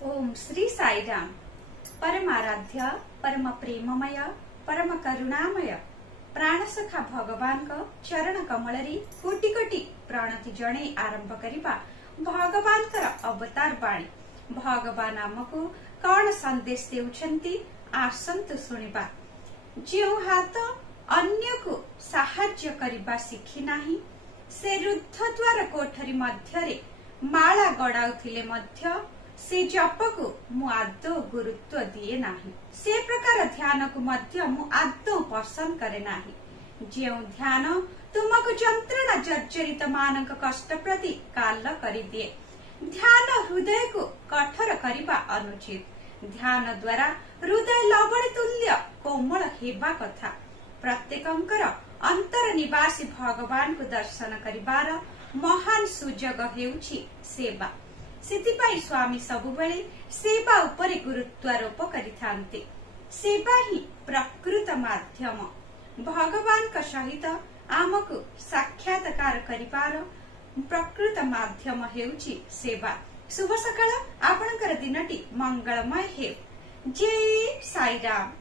ओम श्री साईराम। परमाराध्य परम प्रेममय परम करुणामय प्राणसखा भगवान का चरण कमलरी कोटि कोटि प्रणति जणे आरंभ करिबा भगवान कर अवतार बाणी। भगवान आमको कौन संदेश देउछंती आसंतु सुनिबा। जो हाथ अन्य को साहाय्य करिबा शिखी नाही से रुद्ध द्वार कोठरी मध्यरे माला गड़ाउथिले मध्य से जप को मु आदौ गुरुत्व दिए नाही। से प्रकार ध्यान को मध्य मु आदौ पसंद करे नाही। जो ध्यान तुमको जंत्रणा जर्जरित मानक कष्ट प्रति काल करी दिए। ध्यान हृदय को कठोर करिबा अनुचित। ध्यान द्वारा हृदय लवण तुल्य कोमल हेबा कथा। प्रत्येकंकर अंतर निवासी भगवान को दर्शन करिबार महान सुजोग हेउछि सेवा। सिथिपाई स्वामी सबुबेले सेवा उपरे गुरुत्वारोप करिथांते। सेवा ही प्रकृत माध्यम। भगवान का सहित आमको साक्षात्कार करिपार प्रकृत माध्यम हेउछि सेवा। शुभ सकाळ, आपणकर दिनटी मंगलमय हेउ। जय साईराम।